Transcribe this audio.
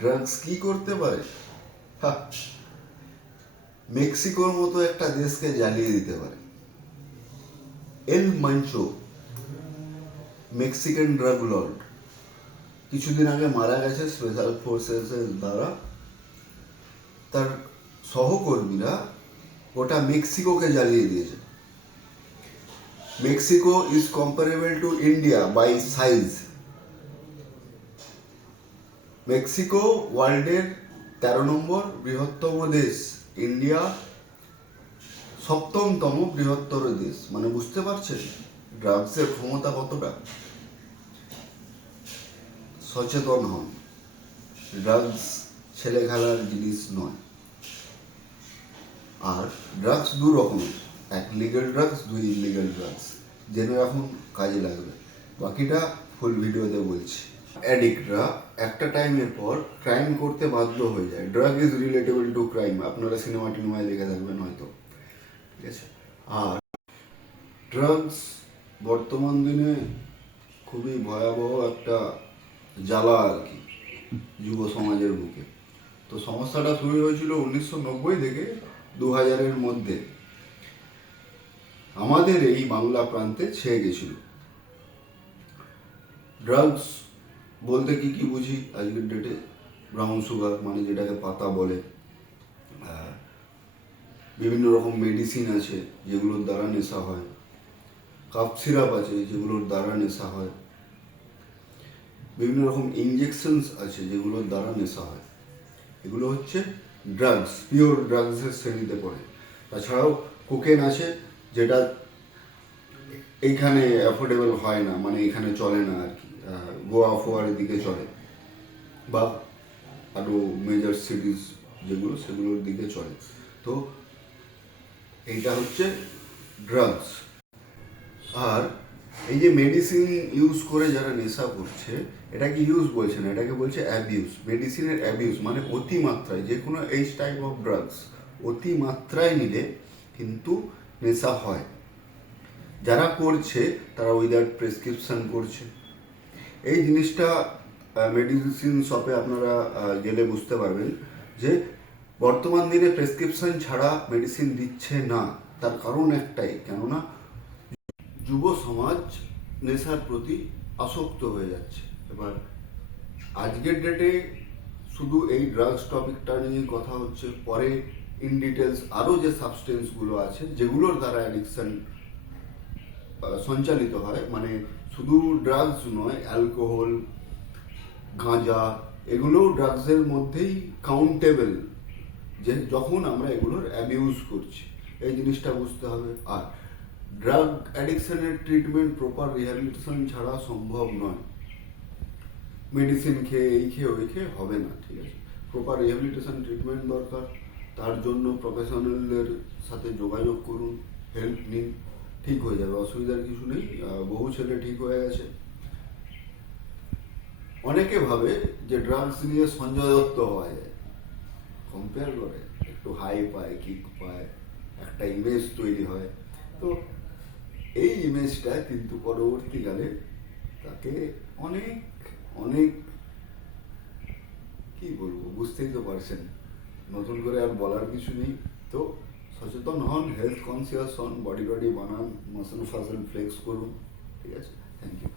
Drugs কি করতে পারে? হা, মেক্সিকোর মতো একটা দেশকে জ্বালিয়ে দিতে পারে। এল মাঞ্চো, মেক্সিকান ড্রাগ লর্ড, কিছুদিন আগে মারা গেছে স্পেশাল ফোর্সেসের দ্বারা। তার সহকর্মীরা গোটা মেক্সিকোকে জ্বালিয়ে দিয়েছে। Mexico is comparable to India by size. Mexico ওয়ার্ল্ডের 13 নম্বর বৃহত্তম দেশ, ইন্ডিয়া 7তম বৃহত্তর দেশ। মানে বুঝতে পারছেন ড্রাগসের ক্ষমতা কতটা। সচেতন হন, ড্রাগস ছেলে খেলার জিনিস নয়। আর ড্রাগস দু রকমের, এক লিগ্যাল ড্রাগস, দুই ইলিগ্যাল ড্রাগস। জেনে রাখুন, কাজে লাগবে। বাকিটা ফুল ভিডিওতে বলছি। অ্যাডিক্টরা একটা টাইমের পর ক্রাইম করতে বাধ্য হয়ে যায়। Drug is relatable to crime, আপনারা সিনেমা টিনেমায় দেখে থাকবেন হয়তো, ঠিক আছে। আর ড্রাগস বর্তমান দিনে খুবই ভয়াবহ একটা জ্বালা আর কি যুব সমাজের বুকে। তো সমস্যাটা শুরু হয়েছিল 1990 থেকে 2000-এর মধ্যে আমাদের এই বাংলা প্রান্তে ছেয়ে গেছিল। ড্রাগস বলতে কি কি বুঝি আজকের ডেটে? ব্রাউন সুগার মানে যেটাকে পাতা বলে, বিভিন্ন রকম মেডিসিন আছে যেগুলোর দ্বারা নেশা হয়, কাপ সিরাপ আছে যেগুলোর দ্বারা নেশা হয়, বিভিন্ন রকম ইঞ্জেকশনস আছে যেগুলোর দ্বারা নেশা হয়। এগুলো হচ্ছে ড্রাগস, পিওর ড্রাগসের শ্রেণীতে পড়ে। তাছাড়াও কোকেন আছে, যেটা এইখানে অ্যাফোর্ডেবল হয় না, মানে এখানে চলে না আর কি, গোয়া ফোয়ারের দিকে চলে, বা আরও মেজর সিটিজ যেগুলো সেগুলোর দিকে চলে। তো এইটা হচ্ছে ড্রাগস। আর এই যে মেডিসিন ইউজ করে যারা নেশা করছে, এটাকে ইউজ বলছে না, এটাকে বলছে অ্যাবিউজ। মেডিসিনের অ্যাবিউজ মানে অতিমাত্রায়, যে কোনো এই টাইপ অফ ড্রাগস অতিমাত্রায় নিলে কিন্তু নেশা হয়। যারা করছে তারা উইদাউট প্রেসক্রিপশন করছে। এই জিনিসটা মেডিসিন শপে আপনারা গেলে বুঝতে পারবেন যে বর্তমান দিনে প্রেসক্রিপশন ছাড়া মেডিসিন দিচ্ছে না। তার কারণ একটাই, কেননা যুব সমাজ নেশার প্রতি আসক্ত হয়ে যাচ্ছে। এবার আজকের ডেটে শুধু এই ড্রাগস টপিকটা নিয়ে কথা হচ্ছে, পরে ইন ডিটেলস আরও যে সাবস্টেন্সগুলো আছে যেগুলোর দ্বারা অ্যাডিকশন সঞ্চালিত হয়, মানে শুধু ড্রাগস নয়, অ্যালকোহল, গাঁজা, এগুলোও ড্রাগসের মধ্যেই কাউন্টেবল, যে যখন আমরা এগুলোর অ্যাবিউজ করছি। এই জিনিসটা বুঝতে হবে। আর ড্রাগ অ্যাডিকশনের ট্রিটমেন্ট প্রপার রিহ্যাবিলিটেশন ছাড়া সম্ভব নয়। মেডিসিন খেয়ে এই খেয়ে ওই খেয়ে হবে না, ঠিক আছে। প্রপার রিহ্যাবিলিটেশন ট্রিটমেন্ট দরকার। তার জন্য প্রফেশনালদের সাথে যোগাযোগ করুন, হেল্প নিন, ঠিক হয়ে যাবে, অসুবিধার কিছু নেই। বহু ছেলে ঠিক হয়ে গেছে। অনেকে ভাবে যে ড্রাগস নিয়ে সঞ্জয় দত্ত হওয়া যায়, কম্পেয়ার করে, একটু হাই পায়, কিক পায়, একটা ইমেজ তৈরি হয়। তো এই ইমেজটা কিন্তু পরবর্তীকালে তাকে অনেক অনেক কি বলবো, বুঝতেই তো পারছেন, নতুন করে আর বলার কিছু নেই। তো সচেতন হন, হেলথ কনসিয়াস হন, বডি টডি বানান, মাসল ফাসল ফ্লেক্স করুন, ঠিক আছে। Thank you.